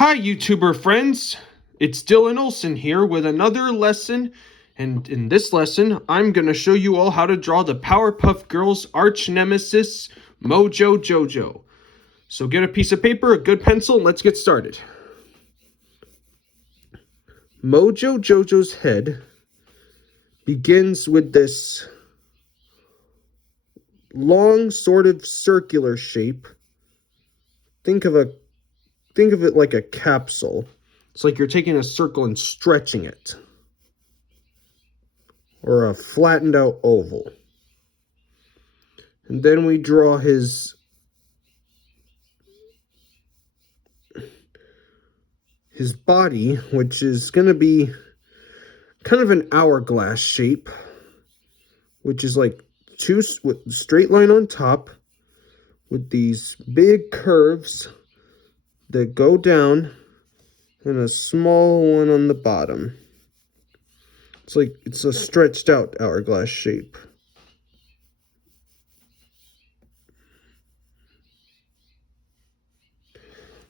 Hi, YouTuber friends. It's Dylan Olson here with another lesson. And in this lesson, I'm going to show you all how to draw the Powerpuff Girls arch nemesis, Mojo Jojo. So get a piece of paper, a good pencil, and let's get started. Mojo Jojo's head begins with this long sort of circular shape. Think of it like a capsule. It's like you're taking a circle and stretching it. Or a flattened out oval. And then we draw his body, which is going to be kind of an hourglass shape, which is like two straight line on top with these big curves that go down and a small one on the bottom. It's a stretched out hourglass shape.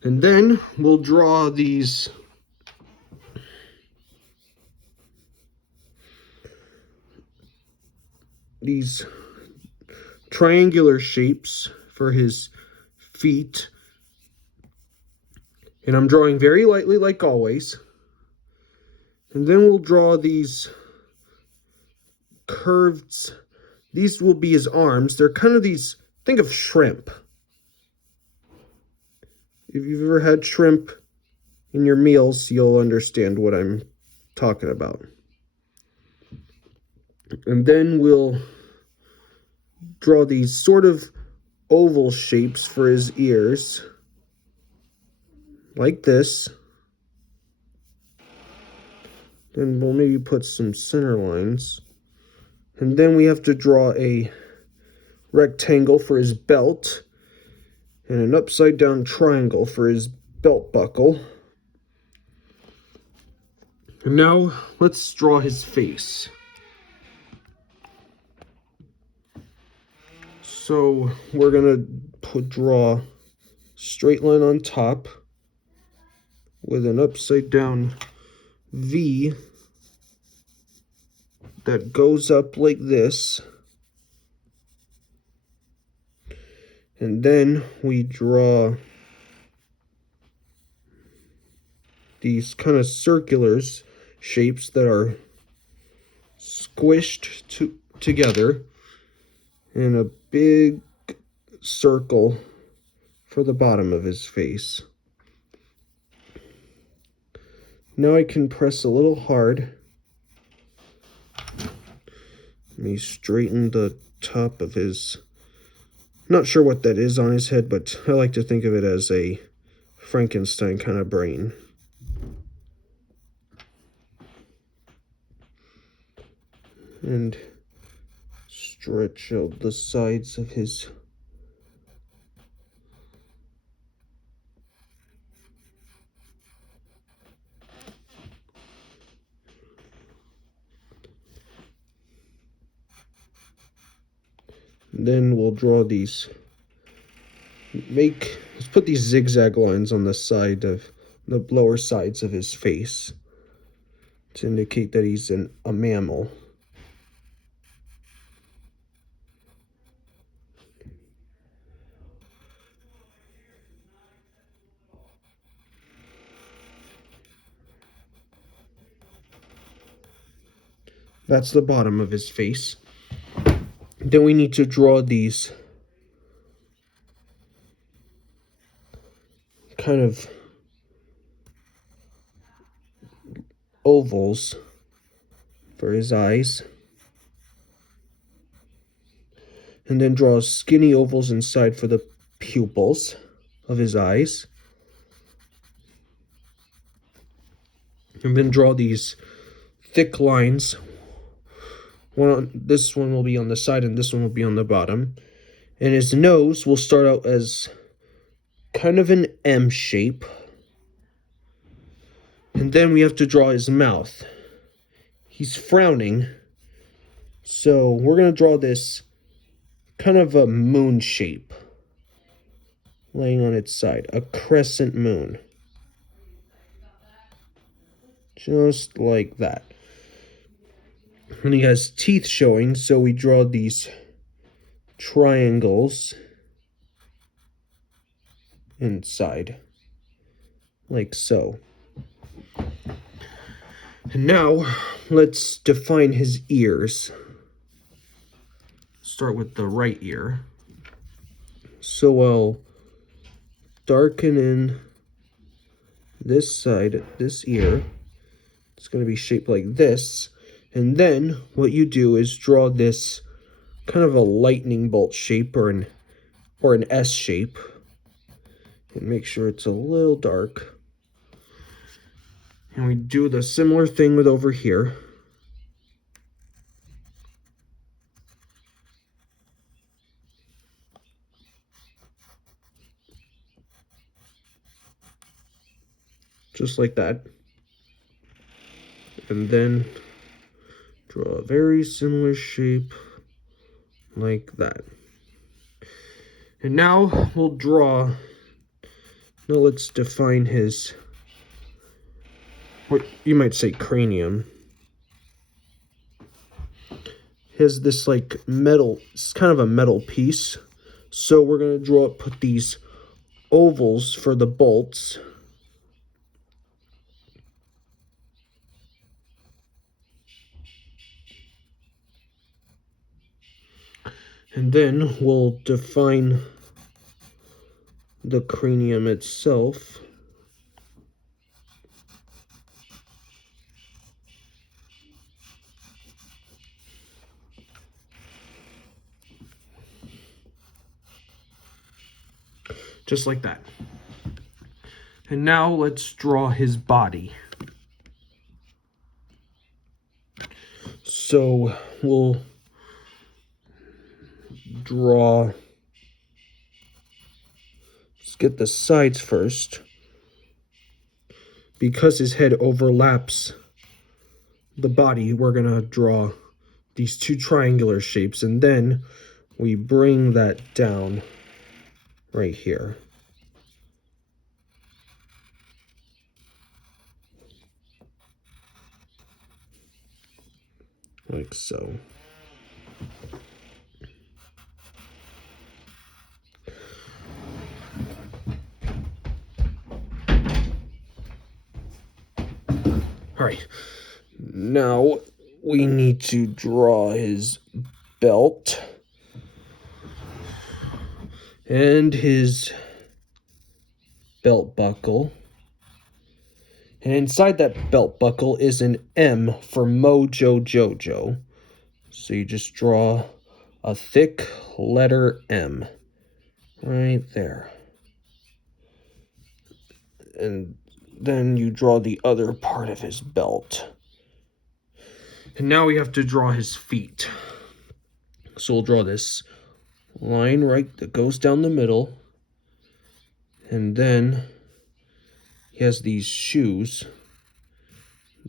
And then we'll draw these triangular shapes for his feet. And I'm drawing very lightly like always. And then we'll draw these curves. These will be his arms. They're kind of these, think of shrimp. If you've ever had shrimp in your meals, you'll understand what I'm talking about. And then we'll draw these sort of oval shapes for his ears, like this. Then we'll maybe put some center lines. And then we have to draw a rectangle for his belt and an upside down triangle for his belt buckle. And now let's draw his face. So we're gonna draw straight line on top with an upside down V that goes up like this. And then we draw these kind of circular shapes that are squished together in a big circle for the bottom of his face. Now I can press a little hard. Let me straighten the top of his... Not sure what that is on his head, but I like to think of it as a Frankenstein kind of brain. And stretch out the sides of his Then we'll draw these, let's put these zigzag lines on the side of the lower sides of his face to indicate that he's a mammal. That's the bottom of his face. Then we need to draw these kind of ovals for his eyes. And then draw skinny ovals inside for the pupils of his eyes. And then draw these thick lines. This one will be on the side and this one will be on the bottom. And his nose will start out as kind of an M shape. And then we have to draw his mouth. He's frowning. So we're going to draw this kind of a moon shape laying on its side, a crescent moon. just like that. And he has teeth showing, so we draw these triangles inside, like so. And now, let's define his ears. Start with the right ear. So I'll darken in this side, this ear. It's going to be shaped like this. And then what you do is draw this kind of a lightning bolt shape or an S shape. And make sure it's a little dark. And we do the similar thing with over here. Just like that. And then draw a very similar shape like that. And now we'll draw, now let's define his, what you might say, cranium. He has this like metal, it's kind of a metal piece. So we're going to put these ovals for the bolts. And then we'll define the cranium itself. Just like that. And now let's draw his body. So we'll draw, let's get the sides first. Because his head overlaps the body, we're gonna draw these two triangular shapes, and then we bring that down right here. Like so. All right, now we need to draw his belt and his belt buckle. And inside that belt buckle is an M for Mojo Jojo. So you just draw a thick letter M right there. And then you draw the other part of his belt. And now we have to draw his feet. So we'll draw this line right that goes down the middle. And then he has these shoes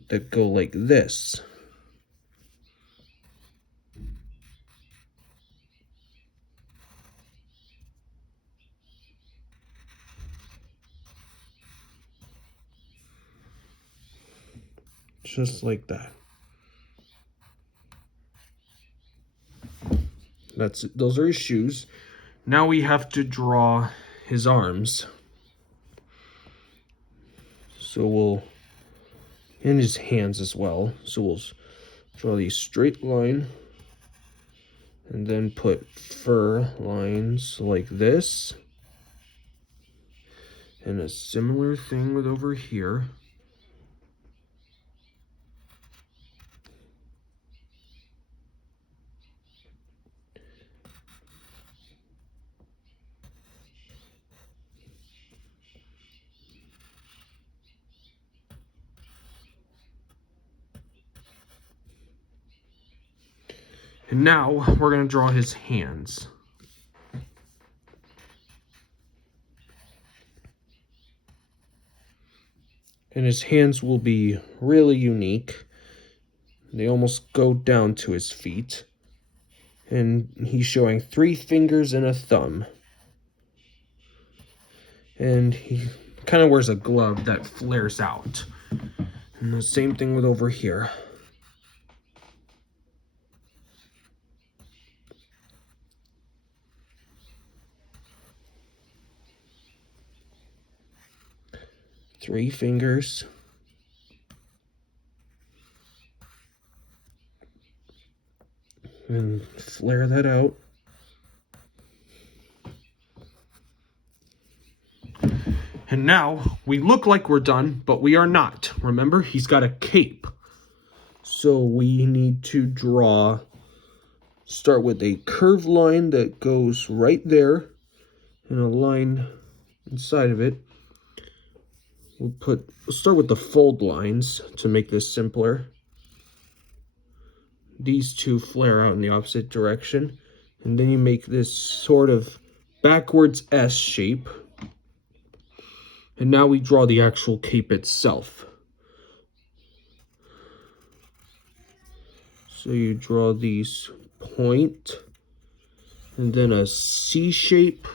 that go like this. Just like that. Those are his shoes. Now we have to draw his arms. So and his hands as well. So we'll draw these straight line and then put fur lines like this. And a similar thing with over here. And now we're going to draw his hands. And his hands will be really unique. They almost go down to his feet. And he's showing 3 fingers and a thumb. And he kind of wears a glove that flares out. And the same thing with over here. Three fingers. And flare that out. And now we look like we're done, but we are not. Remember, he's got a cape. So we need to start with a curved line that goes right there and a line inside of it. We'll start with the fold lines to make this simpler. These two flare out in the opposite direction. And then you make this sort of backwards S shape. And now we draw the actual cape itself. So you draw these point, and then a C shape,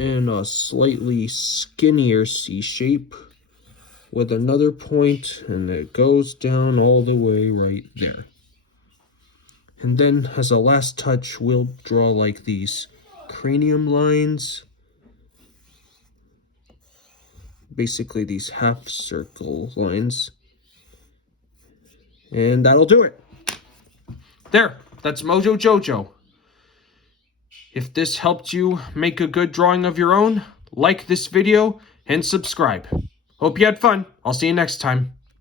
and a slightly skinnier C shape with another point, and it goes down all the way right there. And then as a last touch, we'll draw like these cranium lines. Basically these half circle lines. And that'll do it. There, that's Mojo Jojo. If this helped you make a good drawing of your own, like this video and subscribe. Hope you had fun. I'll see you next time.